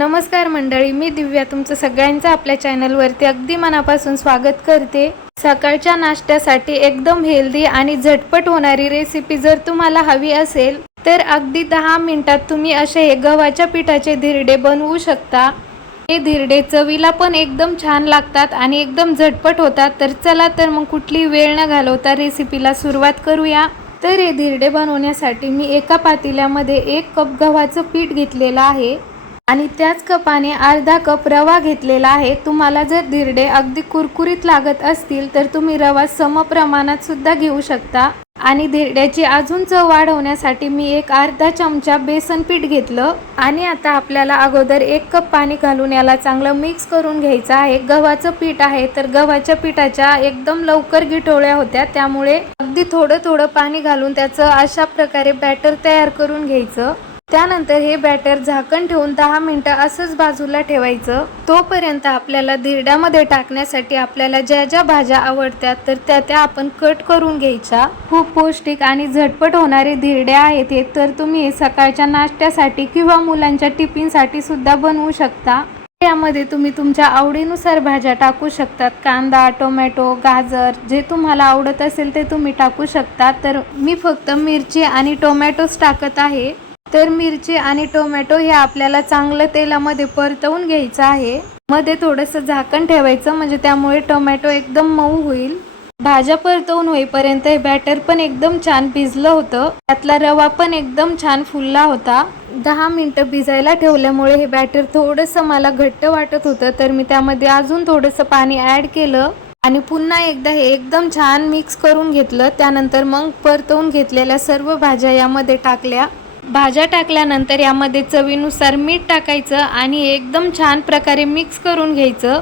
नमस्कार मंडळी, मी दिव्या तुमचं सगळ्यांचं आपल्या चॅनलवरती अगदी मनापासून स्वागत करते। सकाळच्या नाश्त्यासाठी एकदम हेल्दी आणि झटपट होणारी रेसिपी जर तुम्हाला हवी असेल तर अगदी 10 मिनिटात तुम्ही असे हे गव्हाच्या पिठाचे धिरडे बनवू शकता। हे धिरडे चवीला पण एकदम छान लागतात आणि एकदम झटपट होतात। तर चला तर मग कुठली वेळ न घालवता रेसिपीला सुरुवात करूया। तर हे धिरडे बनवण्यासाठी मी एका पातेल्यामध्ये 1 कप गव्हाचं पीठ घेतलेलं आहे आणि त्याच कपाने अर्धा कप रवा घेतलेला आहे। तुम्हाला जर धिरडे अगदी कुरकुरीत लागत असतील तर तुम्ही रवा समप्रमाणात सुद्धा घेऊ शकता। आणि धिरड्याची अजून चव वाढवण्यासाठी मी एक अर्धा चमचा बेसन पीठ घेतलं आणि आता आपल्याला अगोदर 1 कप पाणी घालून याला चांगलं मिक्स करून घ्यायचं आहे। गव्हाचं पीठ आहे तर गव्हाच्या पिठाच्या एकदम लवकर गिठोळ्या होत्या, त्यामुळे अगदी थोडं पाणी घालून त्याचं अशा प्रकारे बॅटर तयार करून घ्यायचं। त्यानंतर हे बॅटर झाकण ठेवून 10 मिनिटं असंच बाजूला ठेवायचं। तोपर्यंत आपल्याला धिरड्यामध्ये टाकण्यासाठी आपल्याला ज्या ज्या भाज्या आवडतात तर त्या आपण कट करून घ्यायच्या। खूप पौष्टिक आणि झटपट होणारे धिरडे आहेत हे, तर तुम्ही सकाळच्या नाश्त्यासाठी किंवा मुलांच्या टिफिनसाठी सुद्धा बनवू शकता। यामध्ये तुम्ही तुमच्या आवडीनुसार भाज्या टाकू शकतात। कांदा, टोमॅटो, गाजर जे तुम्हाला आवडत असेल ते तुम्ही टाकू शकता। तर मी फक्त मिरची आणि टोमॅटोच टाकत आहे। तर मिरची आणि टोमॅटो हे आपल्याला चांगलं तेलामध्ये परतवून घ्यायचं आहे। मध्ये थोडंसं झाकण ठेवायचं म्हणजे त्यामुळे टोमॅटो एकदम मऊ होईल। भाज्या परतवून होईपर्यंत हे बॅटर पण एकदम छान भिजलं होतं, त्यातला रवा पण एकदम छान फुलला होता। 10 मिनिटं भिजायला ठेवल्यामुळे हे बॅटर थोडंसं मला घट्ट वाटत होतं, तर मी त्यामध्ये अजून थोडंसं पाणी ॲड केलं आणि पुन्हा एकदा हे एकदम छान मिक्स करून घेतलं। त्यानंतर मग परतवून घेतलेल्या सर्व भाज्या यामध्ये टाकल्या। भाज्या टाकल्यानंतर यामध्ये चवीनुसार मीठ टाकायचं आणि एकदम छान प्रकारे मिक्स करून घ्यायचं।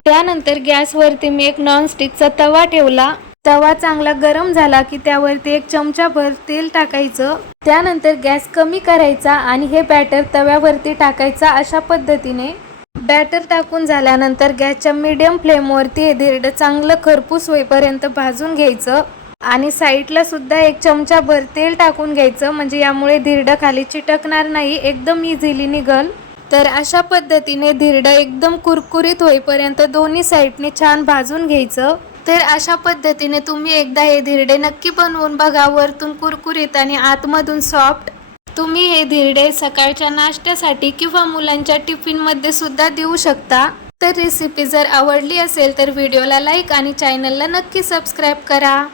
त्यानंतर गॅसवरती मी एक नॉनस्टिकचा तवा ठेवला। तवा चांगला गरम झाला की त्यावरती 1 चमचाभर तेल टाकायचं। त्यानंतर गॅस कमी करायचा आणि हे बॅटर तव्यावरती टाकायचा। अशा पद्धतीने बॅटर टाकून झाल्यानंतर गॅसच्या मीडियम फ्लेमवरती हे धिरडं चांगलं खरपूस होईपर्यंत भाजून घ्यायचं आणि साईडला सुद्धा 1 चमचाभर तेल टाकून घ्यायचं, म्हणजे यामुळे धिरडं खाली चिटकणार नाही, एकदम इझिली निघल। तर अशा पद्धतीने धिरडं एकदम कुरकुरीत होईपर्यंत दोन्ही साईडने छान भाजून घ्यायचं। तर अशा पद्धतीने तुम्ही एकदा हे धिरडे नक्की बनवून बघा, वरतून कुरकुरीत आणि आतमधून सॉफ्ट। तुम्ही हे धिरडे सकाळच्या नाश्त्यासाठी किंवा मुलांच्या टिफिनमध्ये सुद्धा देऊ शकता। तर रेसिपी जर आवडली असेल तर व्हिडिओला लाईक आणि चॅनलला नक्की सबस्क्राईब करा।